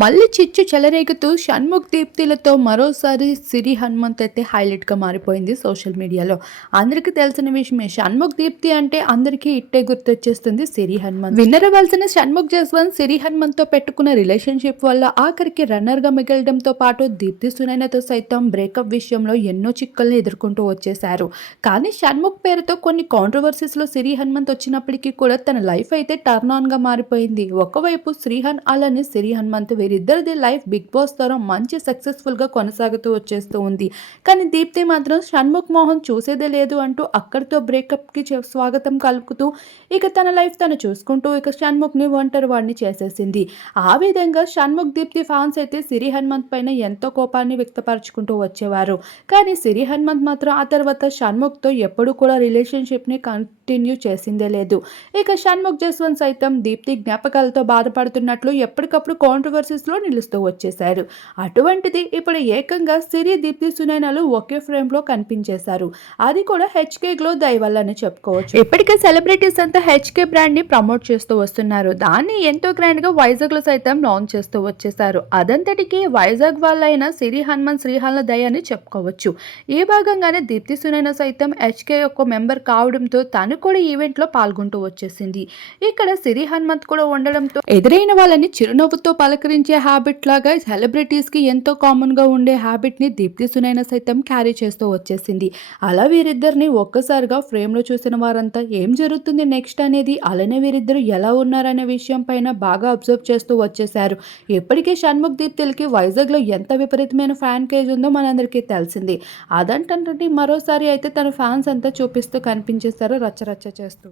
మళ్ళీ చిచ్చు చెలరేగుతూ షణ్ముఖ్ దీప్తిలతో మరోసారి సిరి హనుమంత్ అయితే హైలైట్గా మారిపోయింది సోషల్ మీడియాలో. అందరికీ తెలిసిన విషయమే షణ్ముఖ్ దీప్తి అంటే అందరికీ ఇట్టే గుర్తొచ్చేస్తుంది సిరి హనుమంత్. విన్నర్ అవ్వాల్సిన షణ్ముఖ్ జస్వంత్ సిరి హనుమంత్తో పెట్టుకున్న రిలేషన్షిప్ వల్ల ఆఖరికి రన్నర్గా మిగలడంతో పాటు దీప్తి సునైనతో సైతం బ్రేకప్ విషయంలో ఎన్నో చిక్కల్ని ఎదుర్కొంటూ వచ్చేశారు. కానీ షణ్ముఖ్ పేరుతో కొన్ని కాంట్రవర్సీస్లో సిరి హనుమంత్ వచ్చినప్పటికీ కూడా తన లైఫ్ అయితే టర్న్ ఆన్గా మారిపోయింది. ఒకవైపు శ్రీహన్ అలానే సిరి హనుమంత్ వీరిద్దరిది లైఫ్ బిగ్ బాస్ ద్వారా మంచి సక్సెస్ఫుల్గా కొనసాగుతూ వచ్చేస్తూ ఉంది. కానీ దీప్తి మాత్రం షణ్ముఖ్ మోహన్ చూసేదే లేదు అంటూ అక్కడితో బ్రేకప్కి స్వాగతం కలుపుతూ ఇక తన లైఫ్ తను చూసుకుంటూ ఇక షణ్ముఖ్ని ఒంటరి వాడిని చేసేసింది. ఆ విధంగా షణ్ముఖ్ దీప్తి ఫ్యాన్స్ అయితే సిరి హనుమంత్ పైన ఎంతో కోపాన్ని వ్యక్తపరచుకుంటూ వచ్చేవారు. కానీ సిరి హనుమంత్ మాత్రం ఆ తర్వాత షణ్ముఖ్తో ఎప్పుడూ కూడా రిలేషన్షిప్ని కంటిన్యూ చేసిందే లేదు. ఇక షణ్ముఖ్ జస్వంత్ సైతం దీప్తి జ్ఞాపకాలతో బాధపడుతున్నట్లు ఎప్పటికప్పుడు కాంట్రవర్సీస్లో నిలుస్తూ వచ్చేశారు. అటువంటిది ఇప్పుడు ఏకంగా సిరి దీప్తి సునైనాలు ఒకే ఫ్రేమ్లో కనిపించేశారు. అది కూడా హెచ్కే గ్లో దయ చెప్పుకోవచ్చు. ఇప్పటికే సెలబ్రిటీస్ అంతా హెచ్కే బ్రాండ్ని ప్రమోట్ చేస్తూ వస్తున్నారు. దాన్ని ఎంతో గ్రాండ్గా వైజాగ్లో సైతం లాంచ్ చేస్తూ వచ్చేసారు అదంతటికి వైజాగ్ వాళ్ళైన సిరి హనుమాన్ శ్రీహన్ల దయ అని చెప్పుకోవచ్చు. ఈ భాగంగానే దీప్తి సునైన సైతం హెచ్కే యొక్క మెంబర్ కావడంతో తను కూడా ఈవెంట్లో పాల్గొంటూ వచ్చేసింది. ఇక్కడ సిరి హనుమంత్ కూడా ఉండడంతో ఎదురైన వాళ్ళని చిరునవ్వుతో పలకరించే హ్యాబిట్ లాగా సెలబ్రిటీస్కి ఎంతో కామన్గా ఉండే హ్యాబిట్ని దీప్తి సునైన సైతం క్యారీ చేస్తూ వచ్చేసింది. అలా వీరిద్దరిని ఒక్కసారిగా ఫ్రేమ్లో చూసిన వారంతా ఏం జరుగుతుంది నెక్స్ట్ అనేది అలానే వీరిద్దరు ఎలా ఉన్నారనే విషయం పైన బాగా అబ్జర్వ్ చేస్తూ వచ్చేసారు ఇప్పటికే షణ్ముఖ్ దీప్తిలకి వైజాగ్లో ఎంత విపరీతమైన ఫ్యాన్ కేజ్ ఉందో మనందరికీ తెలిసింది. అదంటే మరోసారి అయితే తన ఫ్యాన్స్ అంతా చూపిస్తూ కనిపించేశారు రచ్చరచ్చ చేస్తూ